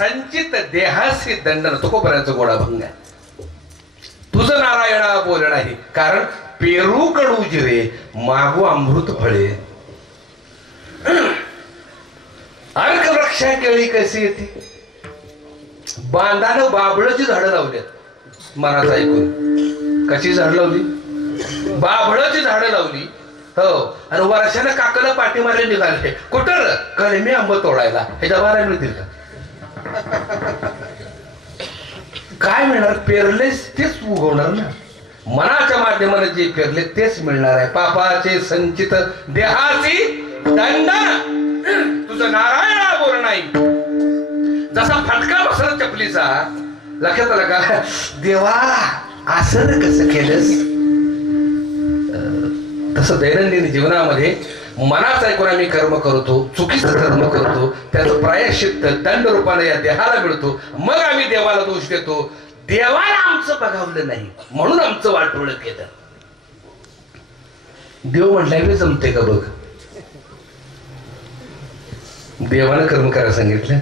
संचित देहासी दंडन तुकोपर्यंत गोडाभंग आहे. तुझं नारायणा बोल नाही, कारण पेरू कडू जिरे मागू अमृत फळे. अर्क वृक्षा केळी कशी येते, बांधानं बाभळची झाडं लावल्यात. मनाचं ऐकून कशी झाड लावली, बाभळची झाडं लावली. हो, आणि वर्षानं काकलं पाठीमारे निघाले कुठं कलमी आंब तोडायला. हे जवाला मिळतील का? काय मिळणार, पेरलेच तेच उगवणार ना. मनाच्या माध्यमाने जे पेरले तेच मिळणार आहे. पापाचे संचित देहाची दंडन तुझं नारायणा बोल नाही. जसा फटका बसला चपलीचा, लक्षात आलं का? देवा असं कसं केलंस? तसं दैनंदिन जीवनामध्ये मनाच ऐकून आम्ही कर्म करतो, चुकीचं कर्म करतो, त्याचं प्रायश्चित्त दंड रूपाने या देहाला मिळतो. मग आम्ही देवाला दोष देतो. देवाला आमचं बघावलं नाही म्हणून आमचं वाटोळं केलं. देव म्हटल्यावर जमते का बघ. देवानं कर्म करायला सांगितलं.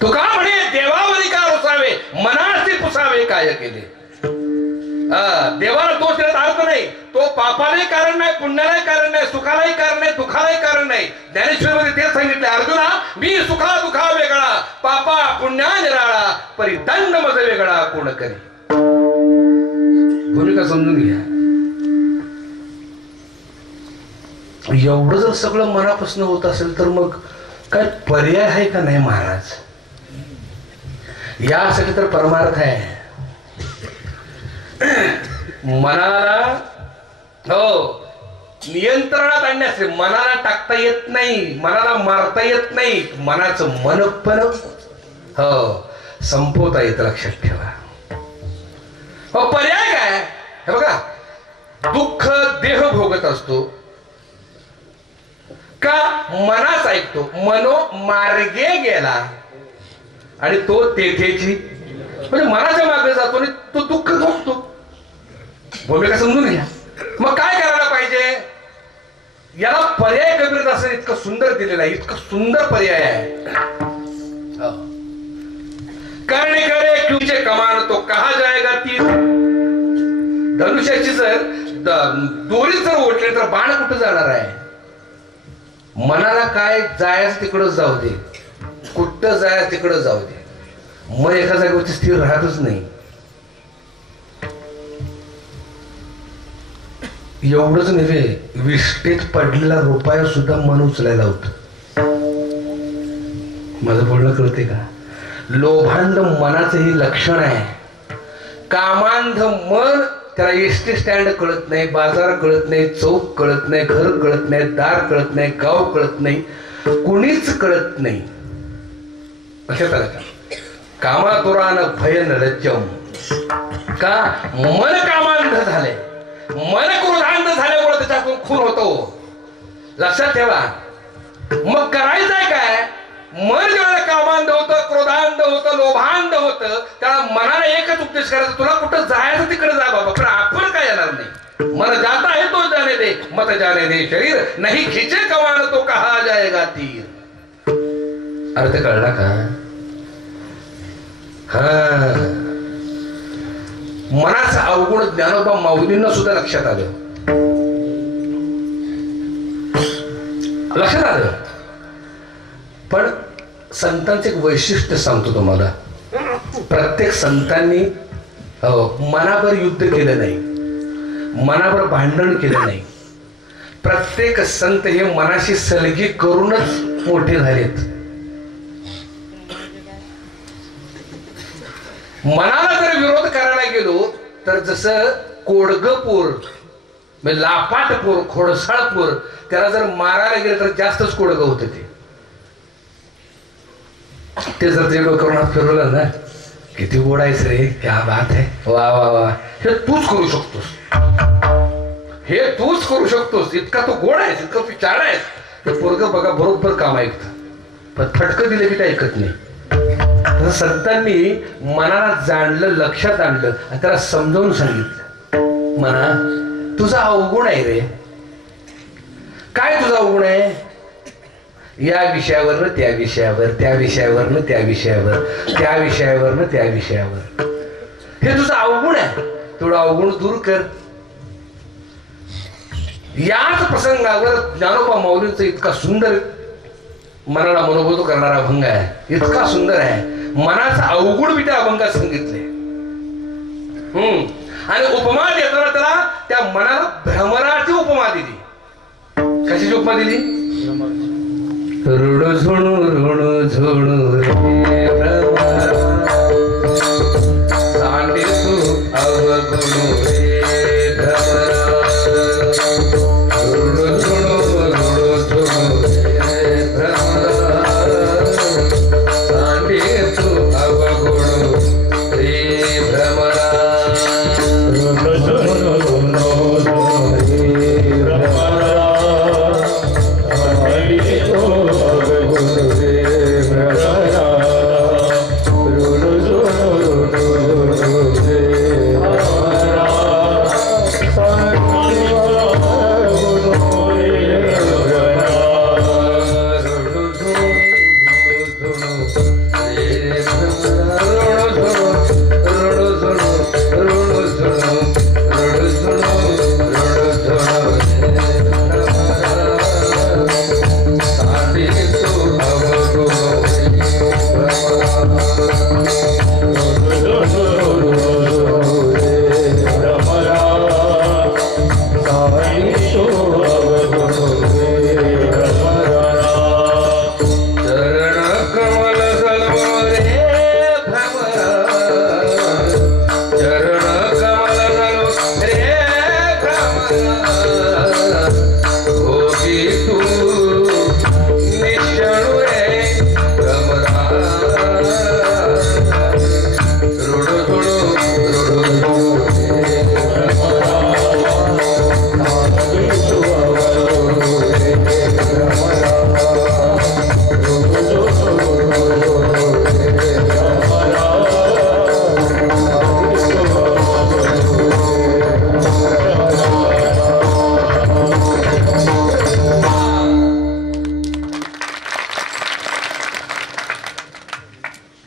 तू का म्हणे देवावरी का रुसावे, मनाचे पुसावे काय केले. देवाला दोष देण्यात अर्थ नाही. तो पापालाही कारण नाही, पुण्यालाही कारण नाही, सुखालाही कारण नाही, दुःखालाही कारण नाही. ज्ञानेश्वरीमध्ये तेच सांगितले, अर्जुना मी सुखा दुखा वेगळा, पापा पुण्या निराळा, परी दंड मज वेगळा कोण करी. भूमिका समजून घ्या. एवढं जर सगळं मनापासून होत असेल तर मग काय पर्याय आहे का नाही महाराज? यासाठी तर परमार्थ आहे. मनाला हो नियंत्रणात आणण्याचे, मनाला टाकता येत नाही, मनाला मारता येत नाही, मनाचं मन पण हो संपवता येत. लक्षात ठेवा. हो पर्याय काय? हे बघा, दुःख देह भोगत असतो का मनाच ऐकतो. मनो मार्गे गेला आणि तो तेथेची, म्हणजे मनाच्या मागे जातो आणि तो दुःख भोगतो. भूमिका समजून घ्या. मग काय करायला पाहिजे? याला पर्याय कबीर दासाने इतकं सुंदर दिलेला आहे, इतकं सुंदर पर्याय आहे. करणे करे क्यूचे कमान तो कहा जाएगा तीर. धनुष्याची जर दोरी जर ओढली तर बाण कुठं जाणार आहे? मनाला काय जायचं तिकडं जाऊ दे, कुठं जायचं तिकडं जाऊ दे. मन एका जागेवरती स्थिर राहतच नाही. एवढंच नव्हे, विष्टेत पडलेला रुपया सुद्धा मन उचलायला होत. माझं बोलणं कळते का? लोभांध मनाचं हे लक्षण आहे. कामांध मन, त्याला एसटी स्टँड कळत नाही, बाजार कळत नाही, चौक कळत नाही, घर कळत नाही, दार कळत नाही, गाव कळत नाही, कुणीच कळत नाही. लक्षात आलं का? कामातुरान भयन लज्जम. का मन कामांध झाले, मन क्रोधांध झाल्यामुळे त्याच्यातून खून होतो. लक्षात ठेवा. मग करायचंय काय? मन जेव्हा कामांध होतं, क्रोधांध होतं, लोभांध होतं, त्याला मनाला एकच उपदेश करायचा, तुला कुठं जायचं तिकडे जा बाबा, पण आपण काय येणार नाही. मन जाता है तो जाने दे, मत जाने दे शरीर नहीं खिचे कमान तो कहा जाएगा तीर. अर्थ कळला का? मनाचा अवगुण ज्ञानोबा माऊलींना सुद्धा लक्षात आलं. लक्षात आलं. पण संतांचे एक वैशिष्ट्य सांगतो तुम्हाला. प्रत्येक संतांनी मनावर युद्ध केलं नाही, मनावर भांडण केलं नाही. प्रत्येक संत हे मनाशी सलगी करूनच मोठे झालेत. मनाला जर विरोध करायला गेलो तर जसं कोडगपूर, लापाटपूर, खोडसाळपूर, त्याला जर मारायला गेलं तर जास्तच कोडगं होतं. ते जर ते डोक्यावर फिरवलं ना, किती गोडायचं रे, क्या बात आहे, वा वा वा, हे तूच करू शकतोस, हे तूच करू शकतोस, इतका तू गोड आहेस, इतका तू चाड आहेस. ते पोरगं बघा बरोबर काम ऐकतं, पण फटकं दिलं की ते ऐकत नाही. संतांनी मनाला जाणलं, लक्षात आणलं आणि त्याला समजावून सांगितलं. मना तुझा अवगुण आहे रे. काय तुझा अवगुण आहे? या विषयावरनं त्या विषयावर, त्या विषयावरनं त्या विषयावर, त्या विषयावरनं त्या विषयावर. हे तुझं अवगुण आहे, थोडं अवगुण दूर कर. याच प्रसंगावर ज्ञानोबा माऊलींचं इतका सुंदर मनाला मनोभूत करणारा अभंग आहे, इतका सुंदर आहे. मनाचा अवगुण मी त्या अभंगात सांगितले. आणि उपमा देताना त्याला त्या मनाला भ्रमराची उपमा दिली. कशाची उपमा दिली? ऋण झुणू ऋण झुणू रे भ्रमरा, सांडे तू अवगुण रे भ्रमरा. ऋण झुणू ऋण झुणू रे भ्रमरा, सांडे तू अवगुण रे भ्रमरा.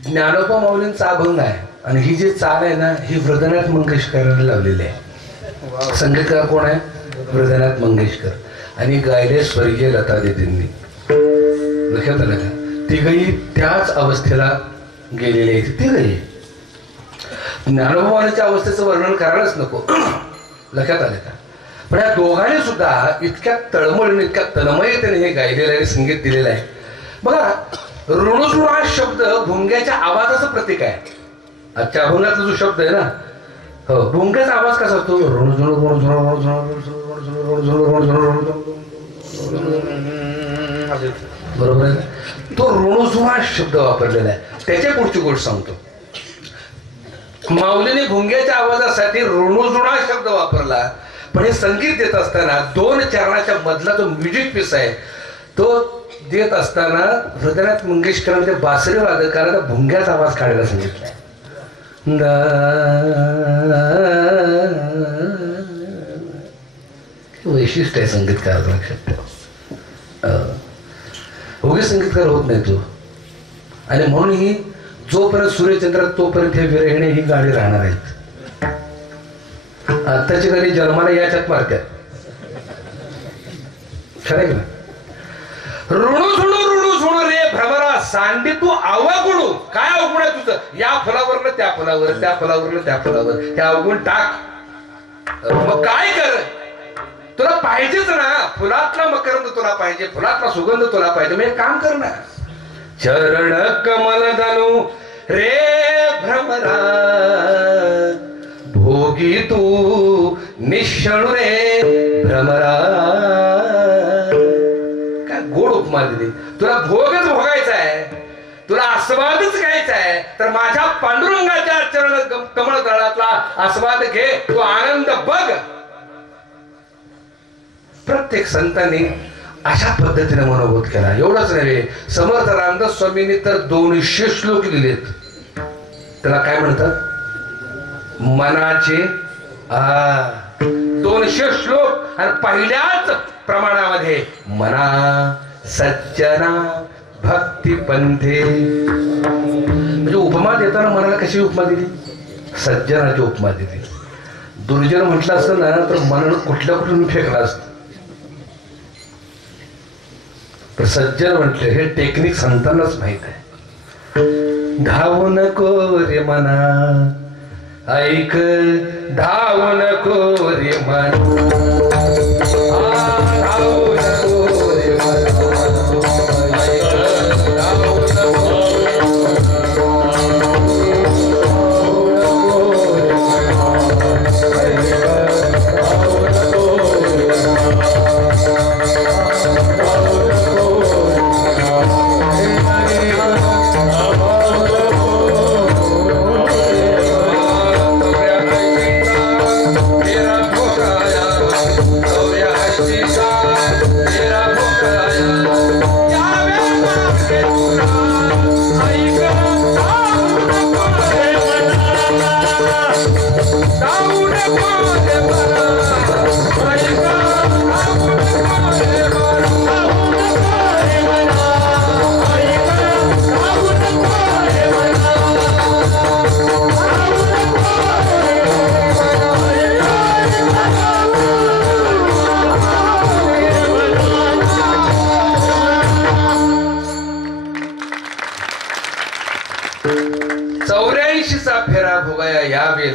ज्ञानोबा माऊलींचा अभंग आहे. आणि ही जी चाल आहे ना, ही हृदयनाथ मंगेशकरांनी लावलेली आहे. संगीतकार कोण आहे? हृदयनाथ मंगेशकर. आणि गायले स्वर्गीय लता दीदींनी. लक्षात आलं का? तिघही त्याच अवस्थेला गेलेले आहेत. तिघही ज्ञानोबा माऊलींच्या अवस्थेचं वर्णन करायलाच नको. लक्षात आलं का? पण या दोघांनी सुद्धा इतक्या तळमळीने, इतक्या तन्मयतेने हे गायलेलं आहे, संगीत दिलेलं आहे. बघा, ऋणझुण हा शब्द भुंग्याच्या आवाजाचं प्रतीक आहे. आजच्या अभंगातला जो शब्द आहे ना, हो, भुंग्याचा आवाज कसा असतो? बरोबर आहे. तो ऋणझुण हा शब्द वापरलेला आहे. त्याच्या पुढची गोष्ट सांगतो. माऊलीने भुंग्याच्या आवाजासाठी ऋणझुण हा शब्द वापरला. पण हे संगीत देत असताना दोन चरणाच्या मधला जो म्युझिक पीस आहे तो देत असताना हृदयनाथ मंगेशकरांनी त्या बासरी वादकाला भुंग्याचा आवाज काढायला सांगितलाय. वैशिष्ट्य आहे संगीतकार. लक्षात ठेवा, उगीच संगीतकार होत नाही तो. आणि म्हणून ही जोपर्यंत सूर्यचंद्र तोपर्यंत हे विरहिणे ही गाडी राहणार आहेत. आत्ताची गाडी जन्माला याच्यात मारतात. खरं का? ऋणू झुणू रे भ्रमरा, सांडी तू अवगुणू. काय अवगुण आहे तुझं? या फुलावरनं त्या फुलावर, त्या फुलावरनं त्या फुलावर, त्या अवगुण टाक. मग काय कर? तुला पाहिजेच ना, फुलातला मकरंद तुला पाहिजे, फुलातला सुगंध तुला पाहिजे. मग काम कर ना. चरण कमल धनु रे भ्रमरा, भोगी तू निश्चणू रे भ्रमरा. काय गोड उपमा दिली. तुला भोगच भोगायचा आहे, तुला आस्वादच घ्यायचा आहे, तर माझ्या पांडुरंगाच्या चरण कमळ दळातला आस्वाद घे, तू आनंद बघ. प्रत्येक संतांनी अशा पद्धतीने मनोभूत केला. एवढंच नव्हे, समर्थ रामदास स्वामींनी तर 200 श्लोक लिहिलेत. त्याला काय म्हणतात? मनाचे 200 श्लोक. आणि पहिल्याच प्रमाणामध्ये मना सज्जना भक्ती पंथे. म्हणजे उपमा देताना मनाला कशी उपमा दिली? सज्जनाची उपमा दिली. दुर्जन म्हटलं असतं ना तर मनानं कुठून फेकलं असतं. तर सज्जन म्हटले हे टेक्निक संतांनाच माहित आहे. धावू नको रे मना ऐक, धावू नको रे मना, धावू नको रे मना ऐक, धावू नको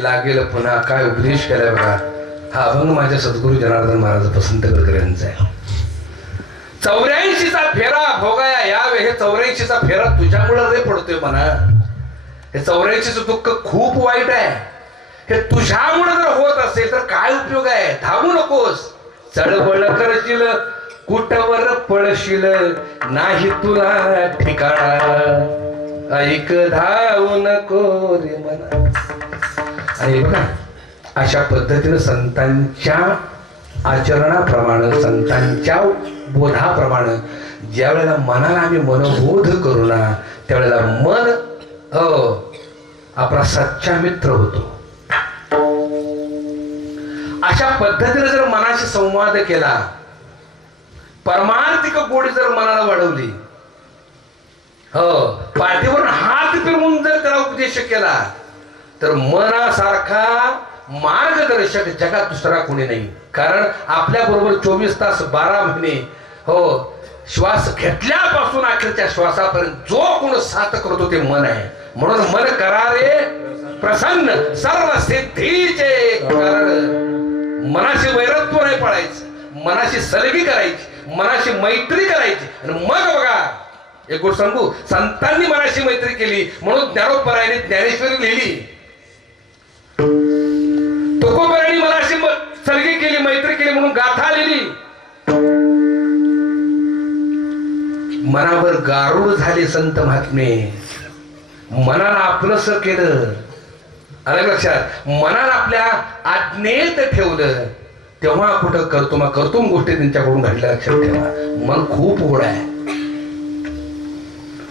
लागेल पुन्हा. काय उपदेश केलाय बघा. हा अभंग माझ्या सद्गुरू जनार्दन महाराज बसंतगडकर यांचा आहे. 84चा फेरा भोगाया यावे. हे 84चा फेरा तुझ्यामुळे रे पडतोय म्हणा. हे 84चं दुःख खूप वाईट आहे. हे तुझ्यामुळे जर होत असेल तर काय उपयोग आहे? धावू नकोस. चळवळ करशील कुठवर पळशील नाही तुला ठिकाणा ऐक, धावू नको रे मना. आणि बघा अशा पद्धतीनं संतांच्या आचरणाप्रमाणे संतांच्या बोधाप्रमाणे ज्या वेळेला मनाला आम्ही मनबोध करू ना त्यावेळेला मन आपला सच्चा मित्र होतो. अशा पद्धतीने जर मनाशी संवाद केला, परमार्थिक गोडी जर मनाला वाढवली, पाठीवर हात फिरवून जर त्याला उपदेश केला तर मनासारखा मार्गदर्शक जगात दुसरा कोणी नाही. कारण आपल्या बरोबर 24 तास 12 महिने श्वास घेतल्यापासून अखेरच्या श्वासापर्यंत जो कोण साथ करतो ते मन आहे. म्हणून मन करारे प्रसन्न सर्व सिद्धीचे कारण. मनाशी वैरत्व नाही पाळायचं, मनाशी सलगी करायची, मनाशी मैत्री करायची. आणि मग बघा एक गोष्ट सांगू, संतांनी मनाशी मैत्री केली म्हणून ज्ञानोबरायांनी ज्ञानेश्वरी लिहिली. तुकोबरायांनी मनाशी सलगी केली, मैत्री केली म्हणून गाथा लिहिली. मनावर गारूड झाले संत महात्मे, मनाला आपलंस केलं. अलग लक्षात, मनाला आपल्या आज्ञेत ठेवलं तेव्हा कुठं कर्तुम गोष्टी त्यांच्याकडून घडल्या. लक्षात ठेवा, मन खूप गोड आहे.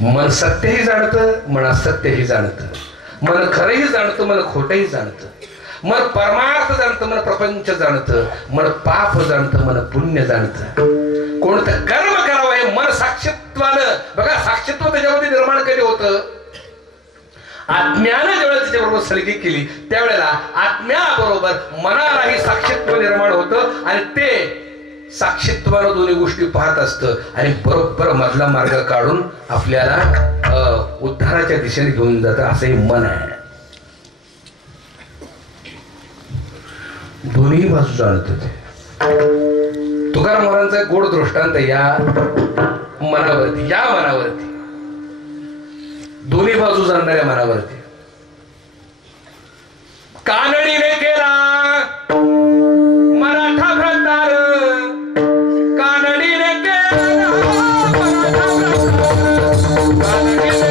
मन सत्यही जाणतं, मन असत्यही जाणतं. मन खरंही जाणतं, मन खोटंही जाणतं. मन परमार्थ जाणतं, मन प्रपंच जाणतं. मन पाप जाणतं, मन पुण्य जाणतं. कोणतं कर्म करावं हे मन साक्षीत्वानं. बघा साक्षीत्व त्याच्यामध्ये निर्माण कधी होतं? आज्ञानं ज्यावेळेला त्याच्याबरोबर सलगी केली त्यावेळेला आज्ञाबरोबर मनालाही साक्षीत्व निर्माण होतं आणि ते साक्षीत्वानं दोन्ही गोष्टी पाहत असतं आणि बरोबर मधला मार्ग काढून आपल्याला उद्धाराच्या दिशेने घेऊन जातं. असं हे मन आहे. दोन्ही बाजू जाणत होते. तुकाराम महाराजांचा गोड दृष्टांत या मनावरती दोन्ही बाजू जाणणाऱ्या मनावरती. कानडीने केला मराठा भ्रतार, कानडीने केला कानडीने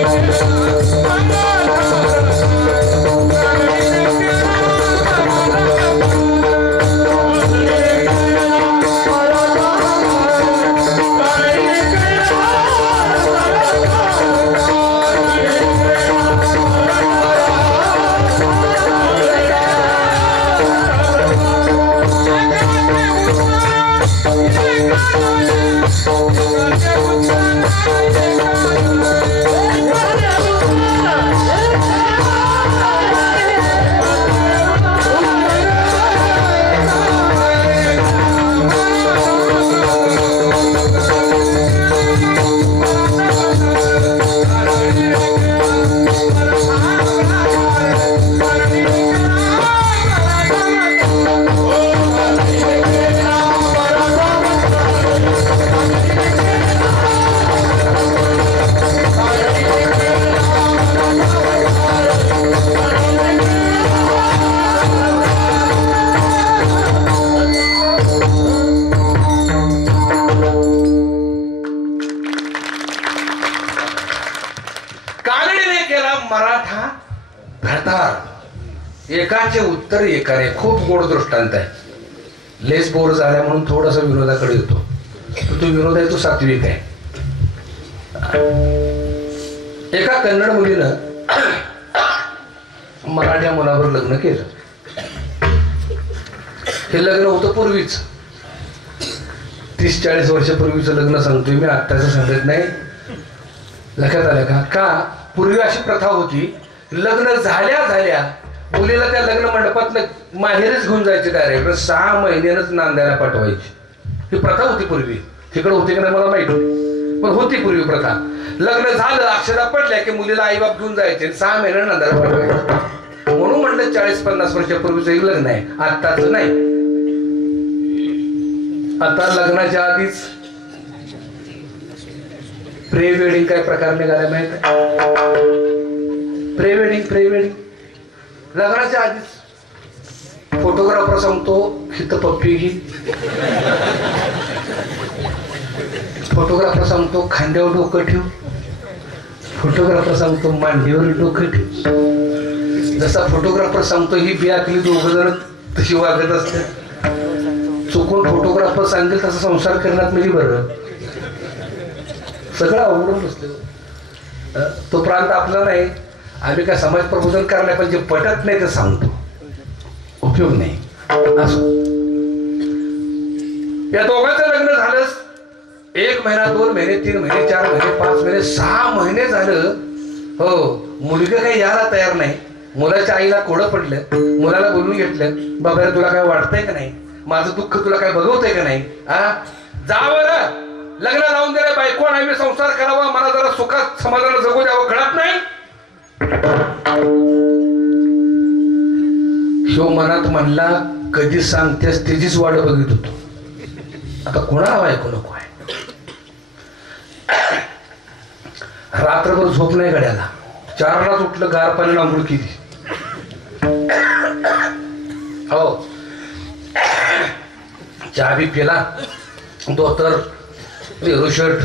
मराठा भ्रतार एकाचे उत्तर एकाने. खूप गोड दृष्टांत आहे. लेस बोर झाल्या म्हणून थोडासा विनोदाकडे येतो. तो विनोद आहे तो सात्विक आहे. एका कन्नड मुलीनं मराठ्या मुलावर लग्न केलं. हे लग्न होतं पूर्वीच, 30-40 वर्षापूर्वीचं लग्न सांगतोय मी, आत्ताचं सांगत नाही. लक्षात आलं का? का पूर्वी अशी प्रथा होती, लग्न झाल्या मुलीला त्या लग्न मंडपात माहेरच घेऊन जायचे डायरेक्ट. 6 महिन्यानंच नांदायला पाठवायची. ही प्रथा होती पूर्वी. तिकडे होती की नाही मला माहिती, पण होती पूर्वी प्रथा. लग्न झालं, अक्षरा पडल्या की मुलीला आईबाप घेऊन जायचे, 6 महिन्यानं नांदायला पाठवायचे. म्हणून म्हणलं 40-50 वर्षापूर्वीचं एक लग्न आहे, आत्ताच नाही. आता लग्नाच्या आधीच प्री वेडिंग काय प्रकार निघाला माहित आहे? प्री वेडिंग लग्नाच्या आधीच फोटोग्राफर सांगतो हिथं पप्पी घे, फोटोग्राफर सांगतो खांद्यावर डोकं ठेव, फोटोग्राफर सांगतो मांडीवर डोकं ठेव. जसा फोटोग्राफर सांगतो ही बियाकली 2 जण तशी वागत असते. चुकून फोटोग्राफर सांगेल तसा संसार करण्यात म्हणजे बरं सगळं अवघडून बसलं. तो प्रांत आपला नाही. आम्ही काय समाज प्रबोधन करणार, पण जे पटत नाही ते सांगतो, उपयोग नाही. असो, या दोघांचं लग्न झालंच. 1 महिना, 2 महिने, 3 महिने, 4 महिने, 5 महिने, 6 महिने झालं. हो, मुलगा काही यायला तयार नाही. मुलाच्या आईला कोडं पडलं. मुलाला बोलून घेतलं, बाबा तुला काय वाटतंय का नाही, माझं दुःख तुला काय बघवतंय का नाही, जा बरं लग्न लावून दिलं, बायको आणि मी संसार करावा, मला जरा सुखात समाधान जगू द्यावं, कळत नाही. शिव मनात म्हणला कधी सांगतेस त्याचीच वाट बघत होतो. आता कोणाला बायको नको आहे. रात्रभर झोप नाही गड्याला. 4लाच उठलं, गार पाण्याने आंघोळ केली. हो, चहा बी पिला, धोतर, नेहरू शर्ट,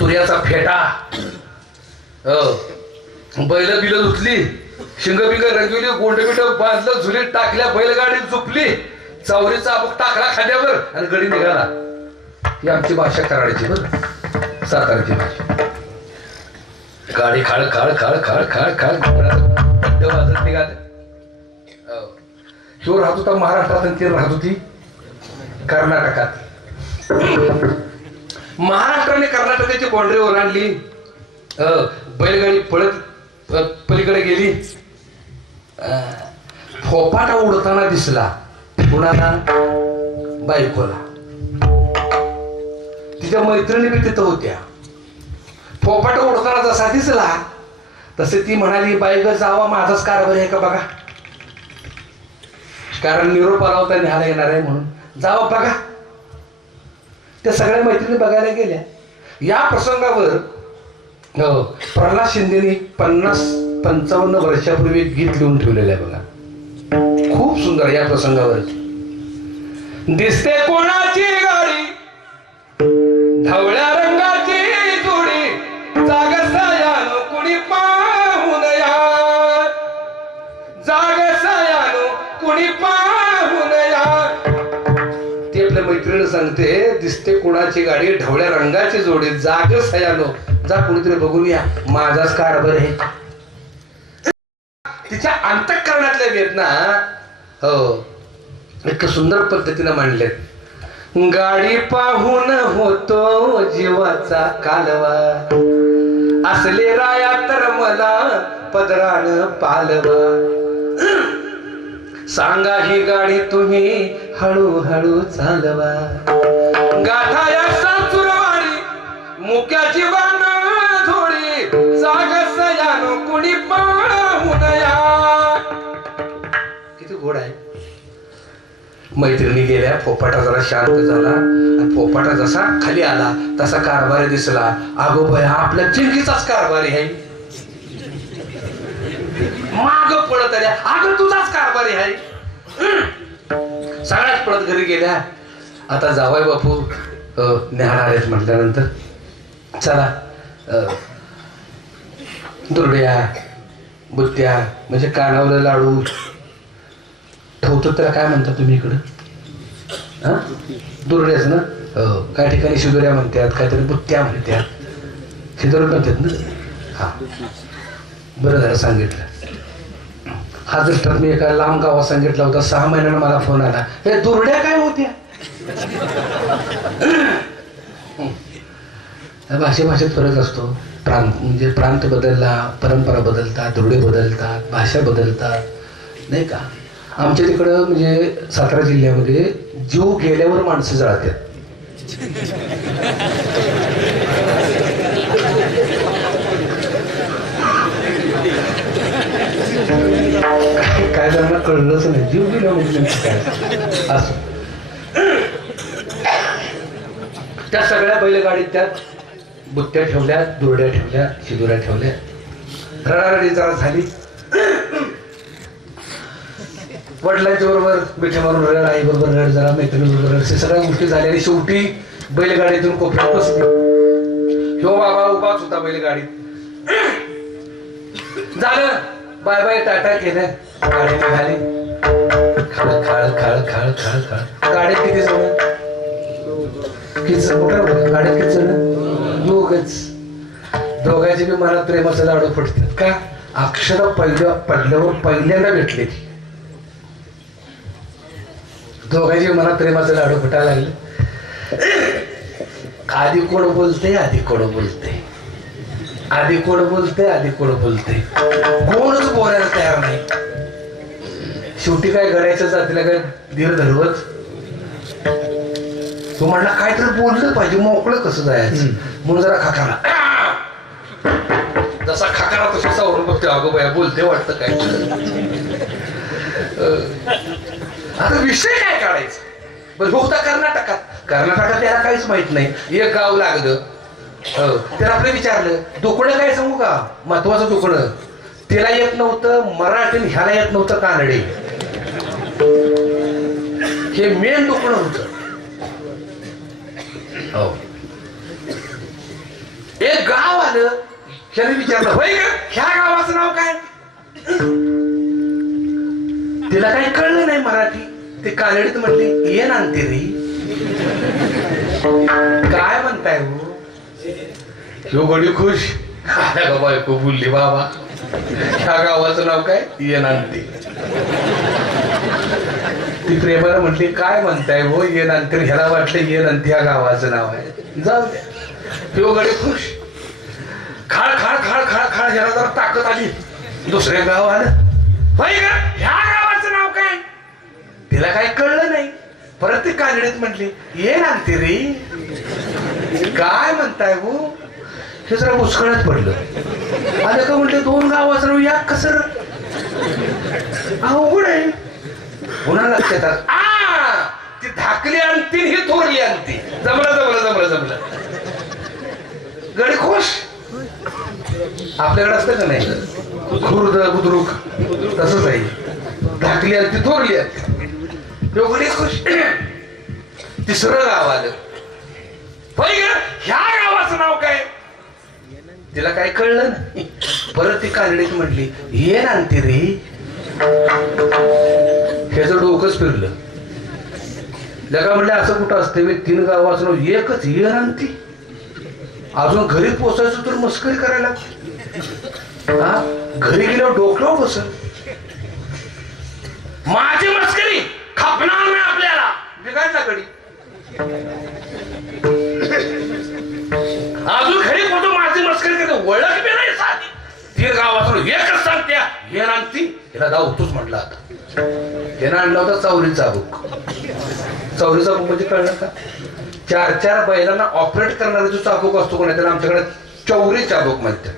तुऱ्याचा फेटा, बैल बिल धुतली, शिंग बिंग रंगविली, गोंड बिंड बांधलं, झुलीत टाकल्या, बैलगाडीत झोपली, चावरीचा अमुक टाकला खांद्यावर आणि गडी निघाला. ही आमची भाषा कराडची बरं, सातारची भाषा. गाडी खाळ खाळ खाळ खाळ खाळ खाळ वाजत निघाले. शिव राहत होता महाराष्ट्रात आणि ती राहत होती कर्नाटकात. महाराष्ट्राने कर्नाटकाची बाउंड्री ओलांडली. बैलगाडी पळत पलीकडे गेली. फोपाटा उडताना दिसला. कुणाला? बायकोला. तिच्या मैत्रिणी बी तिथं होत्या. फोपाटा उडताना जसा दिसला तसे ती म्हणाली, बाई ग जावा, माझाच कारभार आहे का बघा, कारण निरोप आला होता न्यायला येणार आहे म्हणून, जावा बघा. त्या सगळ्या मैत्रिणी बघायला गेल्या. या प्रसंगावर प्रल्हाद शिंदेनी 50-55 वर्षापूर्वी एक गीत लिहून ठेवलेलं आहे बघा, खूप सुंदर. या प्रसंगावर दिसते कोणाची गाडी, ढवळ्या रंगाची जोडी, जाग सायानो कुणी पाहून या, जाग सायानो कुणी पाहून या. ते आपल्या मैत्रिणी सांगते, दिसते कोणाची गाडी, ढवळ्या रंगाची जोडी, जाग सयानो, जा कुणीतरी बघून या, माझाच कारभार आहे. तिच्या अंतःकरणातल्या वेदना हो इतकं सुंदर पद्धतीने मांडलेत. गाडी पाहून होतो जीवाचा कालवा, असले राया तर मला पदरान पालवा, सांगा ही गाडी तुम्ही हळूहळू चालवा, गाथा या सासुरवाडी मुक्याची वाण थोडी, जाग सयानो कुणी पाहून या. किती गोड आहे. मैत्रिणी गेल्या. फोपाटा जरा शांत झाला आणि फोपाटा जसा खाली आला तसा कारभारी दिसला. अगो बाय, आपल्या चिंकीचाच कारभारी आहे. माग पळत आल्या, अगं तुझाच कारभारी आहे. सगळ्याच पळत घरी गेल्या. आता जावाय बापू न्याहाळा आलेच म्हटल्यानंतर चला दुर्ड्या बुत्त्या म्हणजे कानावलं लाडू ठेवतो त्याला काय म्हणता तुम्ही इकडं? हा, दुर्ड्याच ना. हो, काही ठिकाणी शिदोऱ्या म्हणतात, काहीतरी बुत्त्या म्हणतात. शिदोऱ्या म्हणतात ना. हा, बरं झालं सांगितलं. हा दृष्टात मी एका लांब गावात सांगितला होता. 6 महिन्यानं मला फोन आला, हे दुर्ड्या काय होत्या? भाषेत फरक असतो. म्हणजे प्रांत बदलला, परंपरा बदलतात, दुर्डे बदलतात, भाषा बदलतात, नाही का. आमच्या तिकडं म्हणजे सातारा जिल्ह्यामध्ये जीव गेल्यावर माणसं जळतात. काय त्यांना कळलंच नाही. जीव गेला म्हणजे काय असं. त्या सगळ्या बैलगाडीत त्यात बुत्त्या ठेवल्या, दुरड्या ठेवल्या, शिदुऱ्या ठेवल्या. रडारडी जरा झाली. वडिलांच्या बरोबर मिठी मारून रड, आई बरोबर रड, जरा मैत्रिणी बरोबर रड, सगळ्या गोष्टी झाल्या. आणि शेवटी बैलगाडीतून कोपऱ्यात बसली. ह्यो बाबा उभाच होता बैलगाडीत. झालं, बाय बाय टाटा केलं. गाडी निघाली. खाळ खाळ खाळ खाळ खाळ खाळ. गाडीत किती जण? गाड्यात किती जण? दोघच. दोघांची बी मनात प्रेमाचं लाडू फुटतात. का? अक्षर पडल्यावर पहिल्यांदा भेटले ती. दोघांची मनात प्रेमाचं लाडू फुटायला लागले. आधी कोण बोलते, आधी कोण बोलते, आधी कोण बोलते, आधी कोण बोलते, कोणच बोलायला तयार नाही. शेवटी काय करायचं जातीला काय धीर धरवत. तो म्हणला काहीतरी बोललं पाहिजे, मोकळं कसं जायचं म्हणून जरा खाकारा. जसा खाकारा तसा सावरून बघते. अगो बाया बोलते वाटतं काय. आता विषय काय काढायचा? बरं होता कर्नाटकात. कर्नाटकात त्याला काहीच माहित नाही. एक गाव लागलं. त्याला आपलं विचारलं, दुकडं काय सांगू का? महत्वाचं दुकडं. तिला येत नव्हतं मराठी, ह्याला येत नव्हतं कानडी. हे मेन दुकडं होतं. एक गाव आलं. त्याने विचारलं, होय का ह्या गावाचं नाव काय? तिला काही कळलं नाही मराठी. ते कानडीत म्हटली, ये नांती रे. काय म्हणताय हो? ह्यो गडी खुश. बायको बोलली, बाबा ह्या गावाचं नाव काय? ये नांती. ती प्रेमाला म्हटली, काय म्हणताय हो? ये नांती. ह्याला वाटलं ये नांती ह्या गावाचं नाव आहे. जाऊ द्या. ह्यो गडी खुश. खाळ खाळ खाळ खाळ खाळ. ह्याला जरा ताकद आली. दुसऱ्या गाव आलं. होय का ह्या गावाचं नाव काय? तिला काय कळलं नाही. परत ती कानडीत म्हटली, ये नांती रे. काय म्हणताय हो? हे जरा मुस्कळत पडलं. आलं का म्हटलं, 2 गावाचं नाव या कसं अवघड आहे. पुन्हा लक्षात आलं, ती धाकली आणती ही थोरली आणती. जमलं जमलं जमलं जमलं. गडी खुश. आपल्याकडे असतं का नाही? खुर्द बुद्रुक तसंच आहे. धाकली आणती थोरली आणती. गडी खुश. तिसरं गाव आलं. ह्या गावाचं नाव काय? तिला काय कळलं नाही. परत ती कानडीत म्हटली, ये नांती रे. ह्याचं डोकंच फिरलं. लगा म्हणलं, असं कुठं असतं? 3 गावाचं नाव एकच, ये नांती. अजून घरी पोचायचं तर मस्करी करायला. हा, घरी गेल्यावर डोकं बसल. माझी मस्करी खपणार नाही आपल्याला. बिघाडला गडी. अजून घरी पोचून माझी मस्करी करते. ओळख बी नाही साधी. 3 गावातून एकच सांगत्या, हे नांती. हिला जाऊ तूच म्हटलं. आता त्यानं आणला होता चौरी चाबूक. चौरी चाबूक म्हणजे कळलं का? 4 बैलांना ऑपरेट करणारा जो चाबूक असतो कोणा, त्याला आमच्याकडे चौरी चाबूक म्हणतात.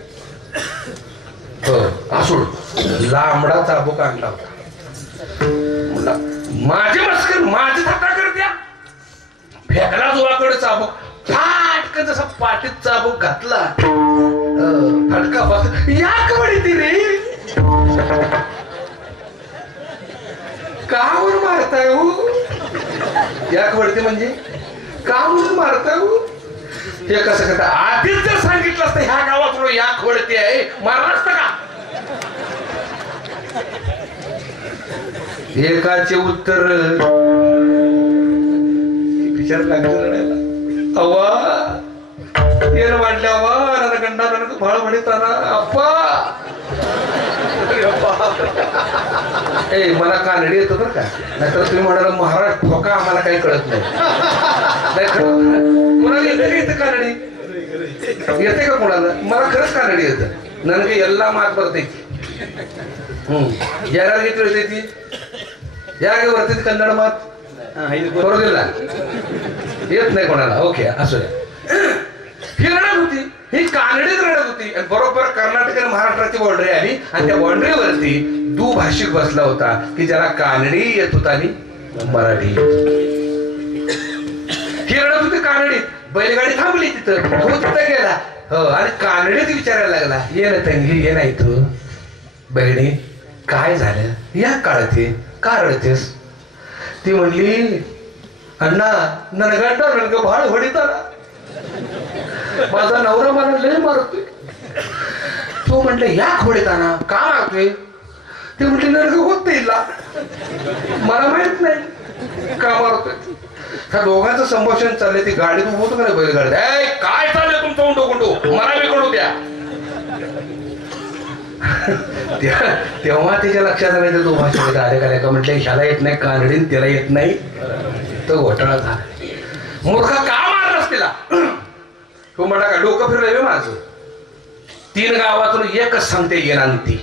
असोड लांबडा चाबूक आणला होता. माझी मस्कर माझी थट्टा करत्या. फेकला जोराकडे चाबूक. फाटकन जसा पाठीत चाबूक घातला. फटका बस. या कवडी ती रे. का म्हणून मारताय हो? या कवडते म्हणजे का म्हणून मारताय हो? हे कसं करता? आधीच जर सांगितलं असतं ह्या गावात या खोडते आहे, मारलं असतं का? एकाचे उत्तर विचार लागला अव्वा येण वाढल्या अव्वा रणगंडा रण भाळ म्हणताना अप्पा ए मला कानडी येतं बरं का नाहीतर तुम्ही म्हणाला महाराज ठोका आम्हाला काही कळत नाही कोणाला येते कानडी येते का कोणाला मला खरंच कानडी येतं ननके एल्ला मात बरते याला घेतली होती ती या वरती कन्नड मात बरोबर येत नाही कोणाला ओके असू द्या ही रडत होती ही कानडीच रडत होती आणि बरोबर कर्नाटक आणि महाराष्ट्राची बाउंड्री आली आणि त्या बाउंड्रीवरती दुभाषिक बसला होता की ज्याला कानडी येत होता आणि मराठी ही रडत होती कानडीत बैलगाडी थांबली तिथं तो तिथं गेला हो आणि कानडीत विचारायला लागला ये ना तंगी ये नाही तू बहिणी काय झालं या काळात का रडतेस ती म्हणली अण्णा ननगंडा रणग भाळ होडीताना माझा नवरा मला लय मारतोय तो म्हटलं या खोडीताना का मारतोय ते म्हटले नरग होत नाही मला माहित नाही का मारतोय ह्या दोघांचं संभाषण चाललंय ती गाडीत उभं होतं का नाही बैलगाडीत काय चाललंय तुमचं उंडो गुंडो मला विकडू द्या तेव्हा त्याच्या लक्षात आलं तो भाषेमध्ये आले का म्हटलं ह्याला येत नाही कानडीन त्याला येत नाही तो घोटाळा झाला मूर्ख का मारलास तिला तो म्हणा का डोकं फिरलंय माझं 3 गावातून एकच सांगते येणार ती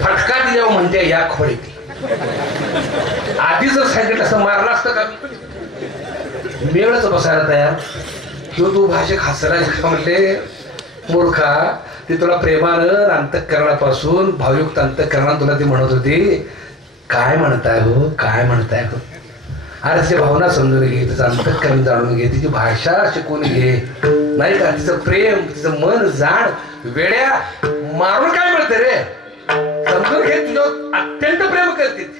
फटका दिल्यावर म्हणते या खोडी ती आधी जर सांगितलं असं मारलं असतं का मेळच बसायला तयार किंवा तू भाषेक हसला म्हणले मूर्खा ती तुला प्रेमानं अंतःकरणापासून भावयुक्त अंतःकरणात तुला ती म्हणत होती काय म्हणताय हो काय म्हणताय हो अरे तिची भावना समजून घे तिचं अंतःकरण जाणून घे तिची भाषा शिकून घे नाही का तिचं प्रेम तिचं मन जाण वेड्या मारून काय मिळतं रे समजून घे तुझ्यावर अत्यंत प्रेम करते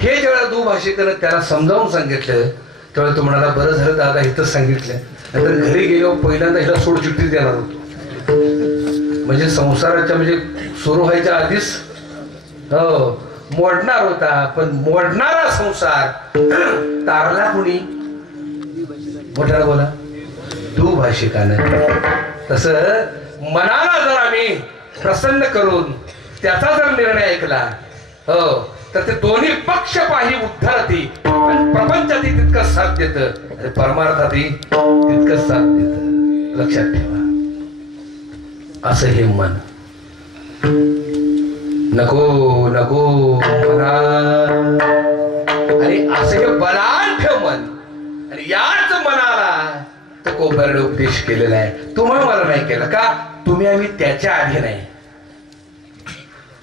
हे जेव्हा दुभाषिकानं त्याला समजावून सांगितलं तेव्हा तो म्हणाला बरं झालं दादा इथंच सांगितलं नंतर घरी गेल्यावर पहिल्यांदा हिला सोडचिठ्ठी देणार होतो म्हणजे संसाराच्या म्हणजे सुरू व्हायच्या आधीच हो मोडणार होता पण मोडणारा संसार तारला कुणी मोठ्याला बोला दुभाषिकानं तसं मनाला जर आम्ही प्रसन्न करून त्याचा जर निर्णय ऐकला हो तर ते दोन्ही पक्ष पाही उद्धारती आणि प्रपंचातही तितकंच साथ देत आणि परमार्थातही तितकंच साथ देत लक्षात ठेवा असं हे मन नको नको मना आणि असं हे बलाढ्य मन आणि याच मनाला तो कोपरडे उपदेश केलेला आहे तुम्हाला मला नाही केला का तुम्ही आम्ही त्याच्या आधी नाही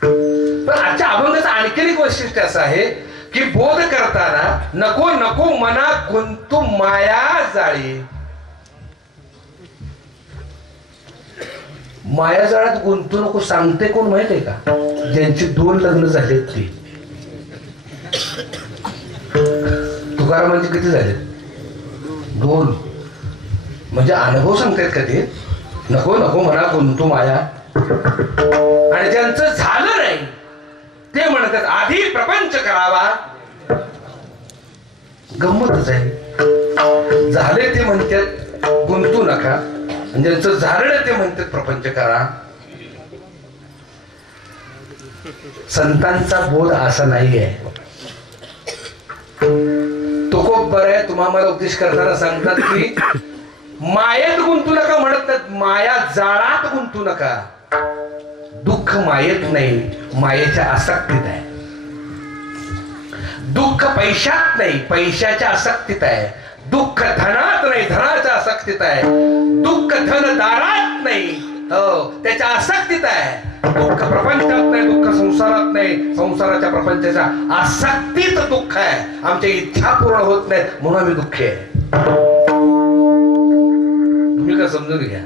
पण आजच्या अभंगाचं आणखी एक वैशिष्ट्य असं आहे की बोध करताना नको नको मना गुंतू माया जाळी माया जाळ्यात गुंतू नको सांगते कोण माहित आहे का ज्यांची 2 लग्न झालेत ती तुकारामांची किती झाले 2 म्हणजे अनुभव सांगतायत का ते नको नको मना गुंतू माया आणि ज्यांचं झालं नाही ते म्हणतात आधी प्रपंच करावा गंमतच आहे झाले ते म्हणतात गुंतू नका आणि ज्यांचं झालं ते म्हणतात प्रपंच करा संतांचा बोध असा नाहीये तो खूप बरं आहे तुम्हाला मला उपदेश करताना सांगतात की मायेत गुंतू नका म्हणत नाहीत माया जाळात गुंतू नका दुःख मायेत नाही मायेच्या आसक्तीत आहे दुःख पैशात नाही पैशाच्या आसक्तीत आहे दुःख धनात नाही धनाच्या आसक्तीत आहे दुःख धन दारात नाही हो त्याच्या आसक्तीत आहे दुःख प्रपंचात नाही दुःख संसारात नाही संसाराच्या प्रपंचाच्या आसक्तीत दुःख आहे आमच्या इच्छा पूर्ण होत नाही म्हणून आम्ही दुःखी आहे तुम्ही का समजून घ्या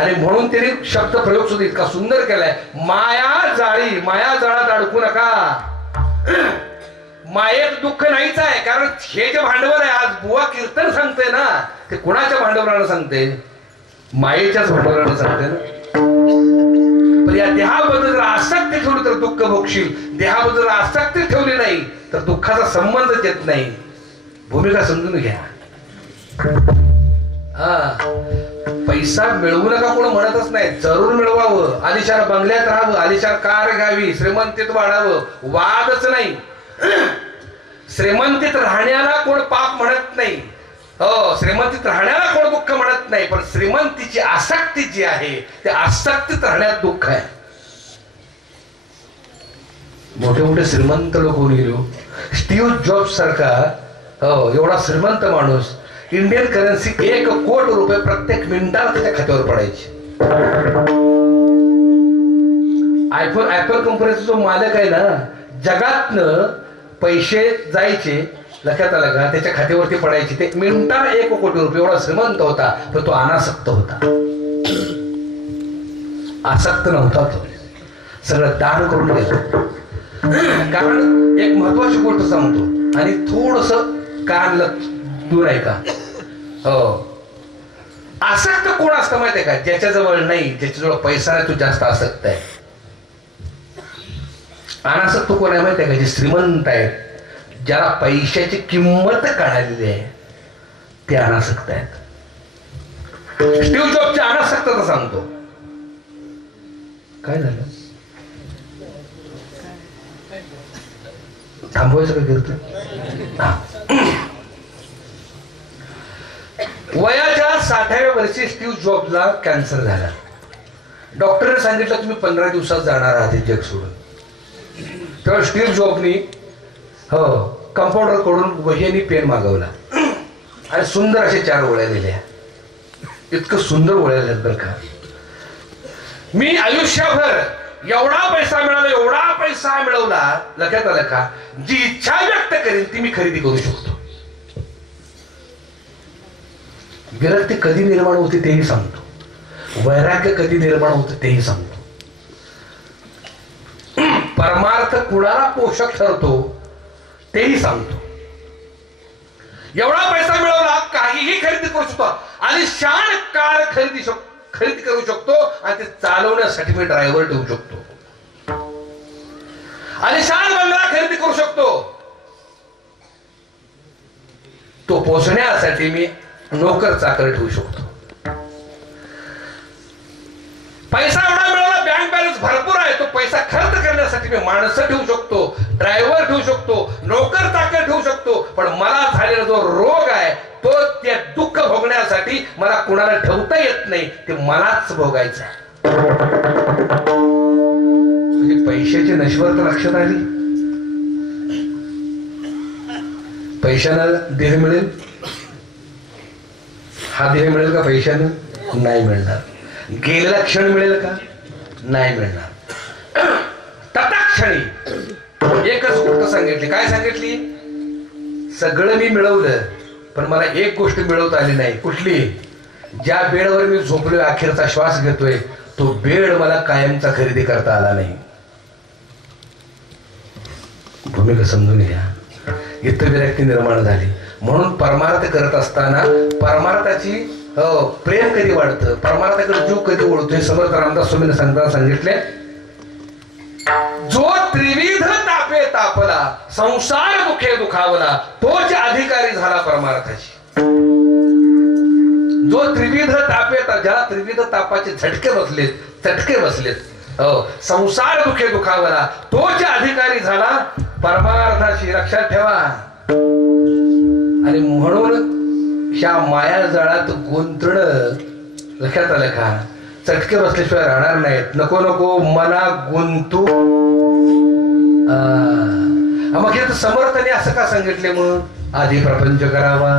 आणि म्हणून त्याने शब्द प्रयोग सुद्धा इतका सुंदर केलाय माया जाळी माया जाळात अडकू नका मायेत दुःख नाहीच आहे कारण हे जे भांडवल आहे आज बुवा कीर्तन सांगते ना ते कुणाच्या भांडवलानं सांगते मायेच्याच भांडवलानं सांगते ना पण या देहाबद्दल जर आसक्ती ठेवली तर दुःख भोगशील, देहाबद्दल आसक्ती ठेवली नाही तर दुःखाचा संबंधच येत नाही. भूमिका समजून घ्या. पैसा मिळवू नका कोण म्हणतच नाही, जरूर मिळवावं, आलिशान बंगल्यात राहावं, आलिशान कार घ्यावी, श्रीमंतीत वाढावं, वादच नाही. श्रीमंतीत राहण्याला कोण पाप म्हणत नाही, हो, श्रीमंतीत राहण्याला कोण दुःख म्हणत नाही, पण श्रीमंतीची आसक्ती जी आहे त्या आसक्तीत राहण्यात दुःख आहे. मोठे मोठे श्रीमंत लोक होऊन गेलो. स्टीव्ह जॉब्स सारखा हो एवढा श्रीमंत माणूस, इंडियन करन्सी 1 कोटी रुपये प्रत्येक मिनिटाला त्याच्या खात्यावर पडायचे. ऍपल कंपनीचा जो मालक आहे ना, जगातनं पैसे जायचे, लक्षात आलं का, त्याच्या खात्यावरती पडायचे, ते मिनिटाला 1 कोटी रुपये, एवढा श्रीमंत होता. पण तो अनासक्त होता, आसक्त नव्हता. तो सगळं दान करून गेला. कारण एक महत्वाची गोष्ट सांगतो आणि थोडस कान दूर आहे का, हो, आसक्त कोण असतं माहितीये का, ज्याच्याजवळ नाही, ज्याच्याजवळ पैसा नाही, तो जास्त आसक्त आहे. अनासक्त कोण आहे माहितीये का, जे श्रीमंत आहेत, ज्याला पैशाची किंमत कळालेली आहे, ते अनासक्त आहेत. स्टीव्ह जॉबच्या अनासक्तता सांगतो. काय झालं, थांबवायचं काय करतो. वयाच्या 60व्या वर्षी स्टीव्ह जॉबला कॅन्सर झाला. डॉक्टरने सांगितलं तुम्ही 15 दिवसात जाणार आहात जग सोडून. तेव्हा स्टीव्ह जॉबनी हो कंपाऊंडर कडून वही आणि पेन मागवला आणि सुंदर असे 4 ओळ्या दिल्या. इतकं सुंदर ओळ्या दिल्यात बरं का. मी आयुष्यभर एवढा पैसा मिळाला, एवढा पैसा मिळवला, लक्षात आलं का, जी इच्छा व्यक्त करेन ती मी खरेदी करू शकतो. विरक्ती कधी निर्माण होते तेही सांगतो, वैराग्य कधी निर्माण होते तेही सांगतो. परमार्थ कुणाला पोषक ठरतो तेही सांगतो. एवढा पैसा मिळवला, काहीही खरेदी करू शकतो, आणि शान कार खरेदी करू शकतो, आणि ते चालवण्यासाठी मी ड्रायव्हर ठेवू शकतो, आणि शान बंगला खरेदी करू शकतो. तो पोचण्यासाठी मी नोकर चाकर ठेवू शकतो. पैसा एवढा मिळवला, बँक बॅलन्स भरपूर आहे, तो पैसा खर्च करण्यासाठी मी माणसं ठेवू शकतो, ड्रायव्हर ठेवू शकतो, नोकर चाकर ठेवू शकतो. पण मला झालेला जो रोग आहे, तो त्या दुःख भोगण्यासाठी मला कुणाला ठेवता येत नाही, ते मलाच भोगायचं. म्हणजे पैशाची नश्वरता लक्षात आली. पैशानं देह मिळेल, हा देह मिळेल का पैशानं? नाही मिळणार. गेलेला क्षण मिळेल का? नाही मिळणार. तत्क्षणी एकच गोष्ट सांगितली. काय सांगितली? सगळं मी मिळवलं, पण मला एक गोष्ट मिळवता आली नाही. कुठली? ज्या बेडवर मी झोपलोय, अखेरचा श्वास घेतोय, तो बेड मला कायमचा खरेदी करता आला नाही. भूमिका समजून घ्या. इथं विरक्ती निर्माण झाली. म्हणून परमार्थ करत असताना परमार्थाची प्रेम कधी वाढतं, परमार्थाकडे जीव कधी ओळखतोय, समर्थ रामदास स्वामींनी सांगताना सांगितले, जो त्रिविध तापे तापला, संसार दुखे दुखावला, तोच अधिकारी झाला परमार्थाची. जो त्रिविध तापे, ज्याला त्रिविध तापाचे चटके बसलेत, संसार दुखे दुखावला, तोच अधिकारी झाला परमार्थाची. लक्षात ठेवा. आणि म्हणून ह्या माया जाळात गुंतणं, लक्षात आलं का, चटके बसल्याशिवाय राहणार नाहीत. नको नको मना गुंतू. मग हे समर्थाने असं का सांगितले? मग आधी प्रपंच करावा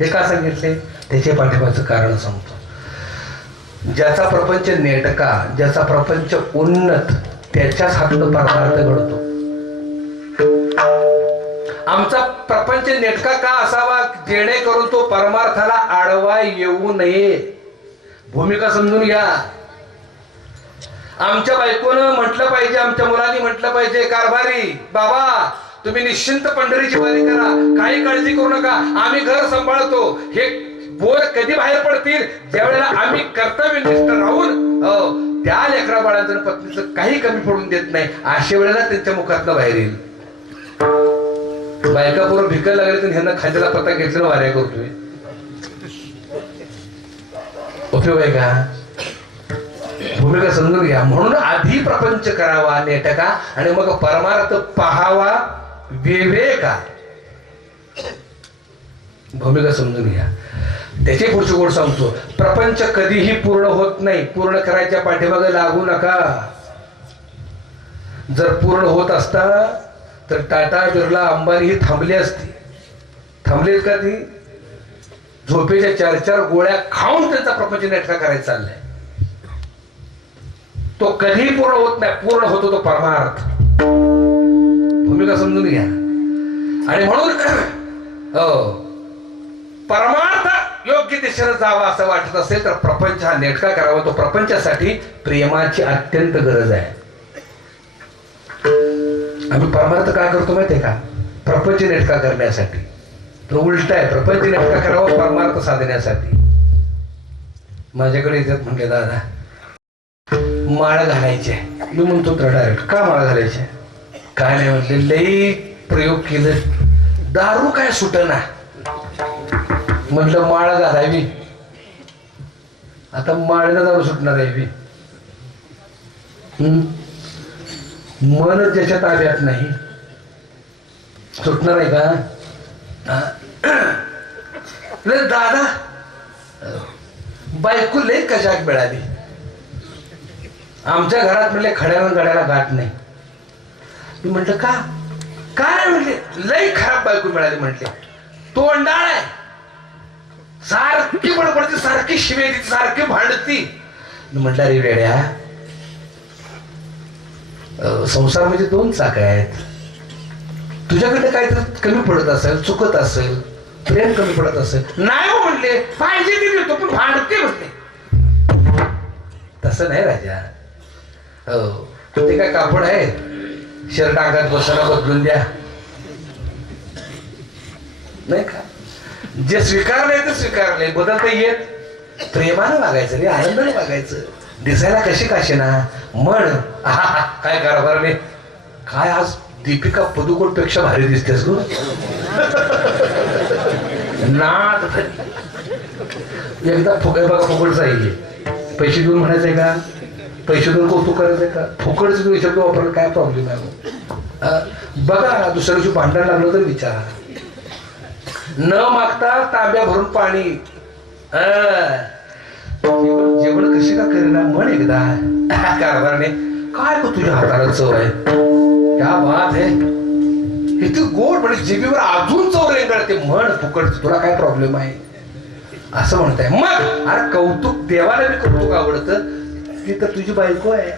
हे का सांगितले? त्याचे पाठिंबाचं कारण सांगतो. ज्याचा प्रपंच नेटका, ज्याचा प्रपंच उन्नत, त्याच्याच हातून परमार्थ घडतो. आमचा प्रपंच नेटका का असावा? जेणेकरून तो परमार्थाला आडवा येऊ नये. भूमिका समजून घ्या. आमच्या बायकोनं म्हटलं पाहिजे, आमच्या मुलांनी म्हटलं पाहिजे, कारभारी बाबा तुम्ही निश्चिंत पंढरीची वारी करा, काही काळजी करू नका, आम्ही घर सांभाळतो. हे बोर कधी बाहेर पडतील? ज्यावेळेला आम्ही कर्तव्यनिष्ठ राहून त्या लेकरा बाळांचं पत्नीचं काही कमी पडून देत नाही. अशा वेळेला त्यांच्या मुखातनं बाहेर येईल. बायका पूर्व भिका लागले तर ह्यांना खांद्याला पत्ता घेतला वाऱ्या करतोय. उपयोग आहे का? भूमिका समजून घ्या. म्हणून आधी प्रपंच करावा नेटका आणि मग परमार्थ पहावा विवेका. भूमिका समजून घ्या. त्याची पुढची गोड सांगतो. प्रपंच कधीही पूर्ण होत नाही. पूर्ण करायच्या पाठीमागे लागू नका. जर पूर्ण होत असता तर टाटा बिर्ला अंबानी ही थांबली असती. थांबलीत का ती? झोपेच्या 4-4 गोळ्या खाऊन त्यांचा प्रपंच नेटका करायचा चाललाय. तो कधीही पूर्ण होत नाही. पूर्ण होतो तो परमार्थ. भूमिका समजून घ्या. आणि म्हणून परमार्थ योग्य दिशेने जावा असं वाटत असेल तर प्रपंच हा नेटका करावा. तो प्रपंचासाठी प्रेमाची अत्यंत गरज आहे. आम्ही परमार्थ काय करतो माहितीये का? प्रपंच नेटका करण्यासाठी. तर उलट आहे. प्रपंच नेटका करावा परमार्थ साधण्यासाठी. माझ्याकडे येतात म्हणले दादा माळ घालायचे. मी म्हणतो तर डायरेक्ट का माळ घालायचे? काय नाही म्हटले. लई प्रयोग केलं. दारू काय सुटना. म्हटलं माळ घालावी. आता माळेला दारू सुटणार आहे. मन ज्याच्या ताब्यात नाही सुटणार आहे का? दादा बायको लय कशाक मिळाली. आमच्या घरात म्हणले खड्याला गड्याला गाठ नाही. मी म्हटलं का? काय म्हटले लय खराब बायको मिळाली. म्हटले तोंडाळ आहे. सारखी बडबडती, सारखी शिवे देते, सारखी भांडती. म्हटलं अरे वेड्या संसार म्हणजे 2 चाक आहेत. तुझ्याकडे काहीतरी कमी पडत असेल, चुकत असेल, प्रेम कमी पडत असेल. नाही हो म्हणले पाहिजे ते देतो पण भांडते म्हणते. तसं नाही राजा. हो ते काय कापड आहे शर्ट अंगात बसायला बदलून द्या नाही का? जे स्वीकारलंय ते स्वीकारलंय. बदलता येत. प्रेमानं वागायचं रे, आनंदाने वागायचं. दिसायला कशी काशी ना म्हण काय कारभार नाही. काय आज दीपिका पदुकोण पेक्षा भारी दिसतेस गो. नाद एकदा फुकट बघा. फुकट जाईल पैसे देऊन म्हणायचंय का? पैसे देऊन कौतुक करायचंय का? फुकटच तुम्ही शब्द वापरायला काय प्रॉब्लेम आहे? बघा दुसऱ्या दिवशी भांडण लागलं तर विचारा. न मागता तांब्या भरून पाणी. जेवण कशी का करेना म्हण एकदा. कारभारने काय को तुझ्या हाताला चव आहे. क्या बात आहे. इथे गोड म्हणजे जिभेवर अजून चव रेंगाळते. म्हण फुकट तुला काय प्रॉब्लेम आहे असं म्हणताय. मग अरे कौतुक देवाला बी कौतुक आवडतं. ती तर तुझी बायको आहे.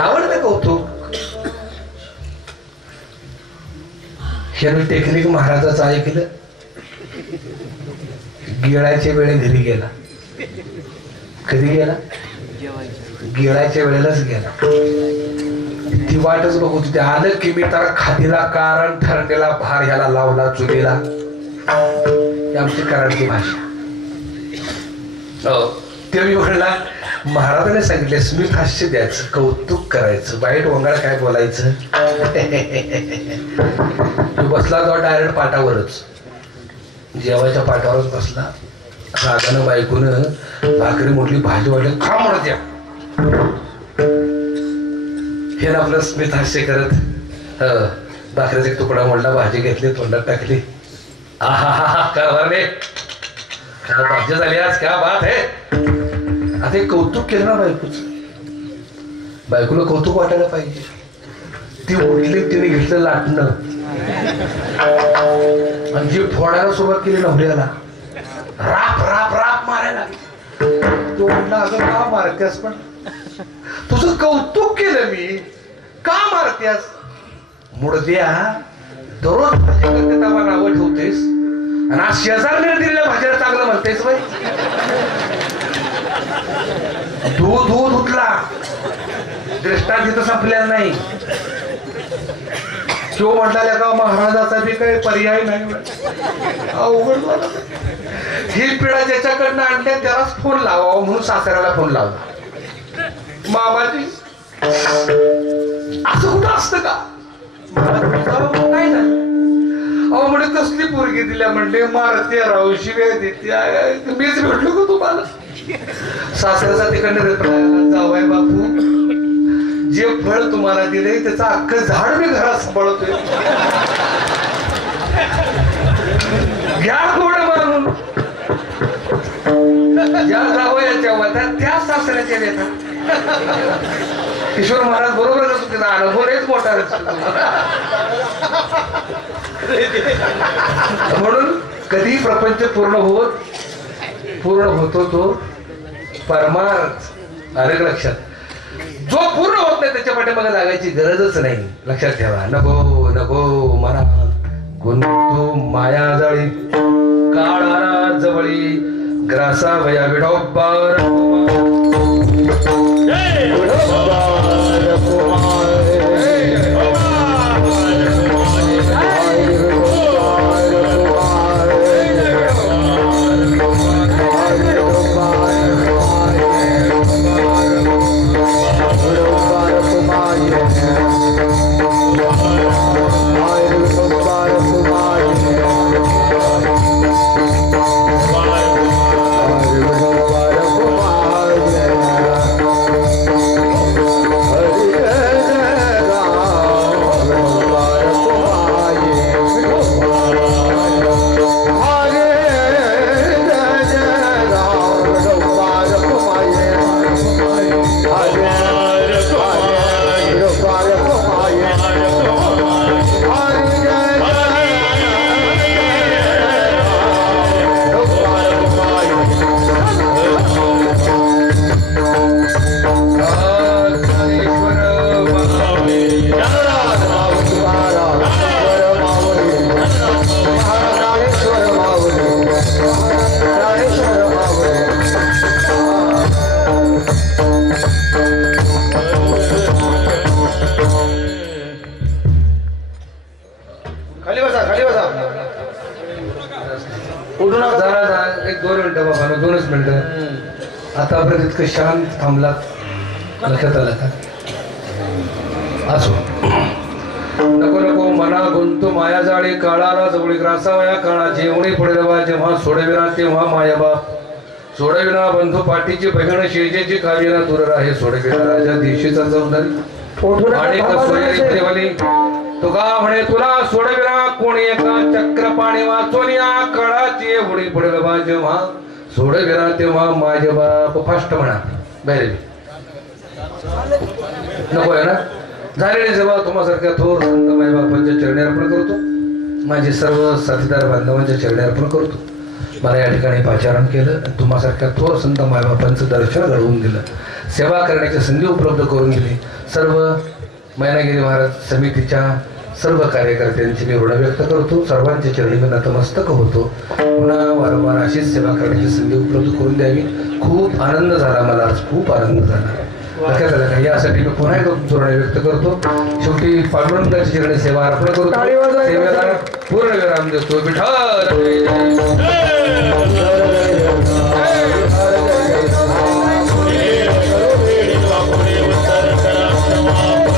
आवडतं कौतुक. ह्यानं टेक्निक महाराजाचं ऐकलं. गिळायच्या वेळे घरी गेला. कधी गेला? गिळायच्या वेळेलाच गेला. ती वाटच बघू तिथे आलं की मी तर खादीला कारण ठरलेला भार ह्याला लावला चुलीला. आमची कराडची भाषा. ते मी म्हणला महाराजांनी सांगितले स्मित हास्य द्यायचं, कौतुक करायचं, वाईट वंगाळ काय बोलायचं. तू बसला तो डायरेक्ट पाटावरच, जेवायच्या पाटावरच बसला. रागानं बायकोनं भाकरी मोठली भाजी वाटली खा म्हणत या. हे ना आपलं स्मित हास्य करत भाकरीचा एक तुकडा मोडला, भाजी घेतली, तोंडात टाकली. आहा हा हा कारभारने भाजी झाली आज, क्या बात आहे. आता कौतुक केलं ना बायकोच. बायकोला कौतुक वाटायला पाहिजे. ती उठली, तिने घेतलं लाटणं आणि जी फोडायला सुरुवात केली नवऱ्याला, राप राप राप मारायला. तो म्हटला अगं का मारतेस, पण तुझं कौतुक केलं मी, का मारतेस. मुडद्या दररोज भाजी करते तेव्हा नावं ठेवतेस आणि आज शेजारने दिलेल्या भाजीला चांगलं म्हणतेस. बाई दूध दूध उठला, दृष्टांत तिथं संपलेला नाही. तो म्हटला का महाराजाचा बी काही पर्याय नाही. अवघड झालं. ही पिढा ज्याच्याकडनं आणल्या त्यालाच फोन लावा म्हणून सासऱ्याला फोन लावला. मामाजी असं कुठं असतं का? काय झालं? अहो म्हणे कसली पोरगी दिल्या म्हणले मारते राहू शिव्या देते मीच भेटलो का तुम्हाला? सासऱ्याचा तिकडनं जावाय बापू जे फळ तुम्हाला दिले त्याचं अख्खं झाड मी घरात सांभाळतोय. घ्या थोडं मारून ज्या जावयाच्या वतात त्या सासऱ्याच्या देतात. किशोर महाराज बरोबर तिचा अनुभव लयच मोठा म्हणून कधी प्रपंच पूर्ण होतो तो परमार्थ. आलं लक्षात? जो पूर्ण होत नाही त्याच्या पाठीमागे लागायची गरजच नाही. लक्षात ठेवा. नको नको मना गुंतू माया जाळी काळाला जवळी ग्रासा वया विडोबार आतापर्यंत इतकं शांत थांबला. लक्षात आलं का? असो नको नको मना गुंतू माया जाळी काळाला जवळी ग्रासावया काळा जेवणी पुढे बा जेव्हा सोडविना तेव्हा माया बाप सोडविना बंधू पाठीची बहिण शेजेची काव्यना दूर राहे सोडविना राजा देशीचा चौधरी आणि कसोयरी तुका म्हणे तुला सोडविना कोणी एका चक्र पाणी वाचोनिया काळाची एवढी पुढे बा जेव्हा सोडविना तेव्हा माझे बाप फास्ट म्हणा बाहेर नको आहे ना. झालेली जेव्हा तुम्हासारख्या थोर संत माई बापांच्या चरणी अर्पण करतो. माझे सर्व साथीदार बांधवांच्या चरणी अर्पण करतो. मला या ठिकाणी पाचारण केलं. तुम्हासारख्या थोर संत माई बापांचं दर्शन घडवून दिलं. सेवा करण्याची संधी उपलब्ध करून दिली. सर्व मैनागिरी महाराज समितीच्या सर्व कार्यकर्त्यांची मी ऋण व्यक्त करतो. सर्वांच्या चरणी मी नतमस्तक होतो. पुन्हा वारंवार अशीच सेवा करण्याची संधी उपलब्ध करून द्यावी. खूप आनंद झाला मला आज. खूप आनंद झाला. लक्षात आलं का? यासाठी मी पुन्हा एकदा ऋण व्यक्त करतो. शेवटी पांडुरंगाची चरणी सेवा अर्पण करतो. सेवेला पूर्ण विराम देतो. विठ्ठल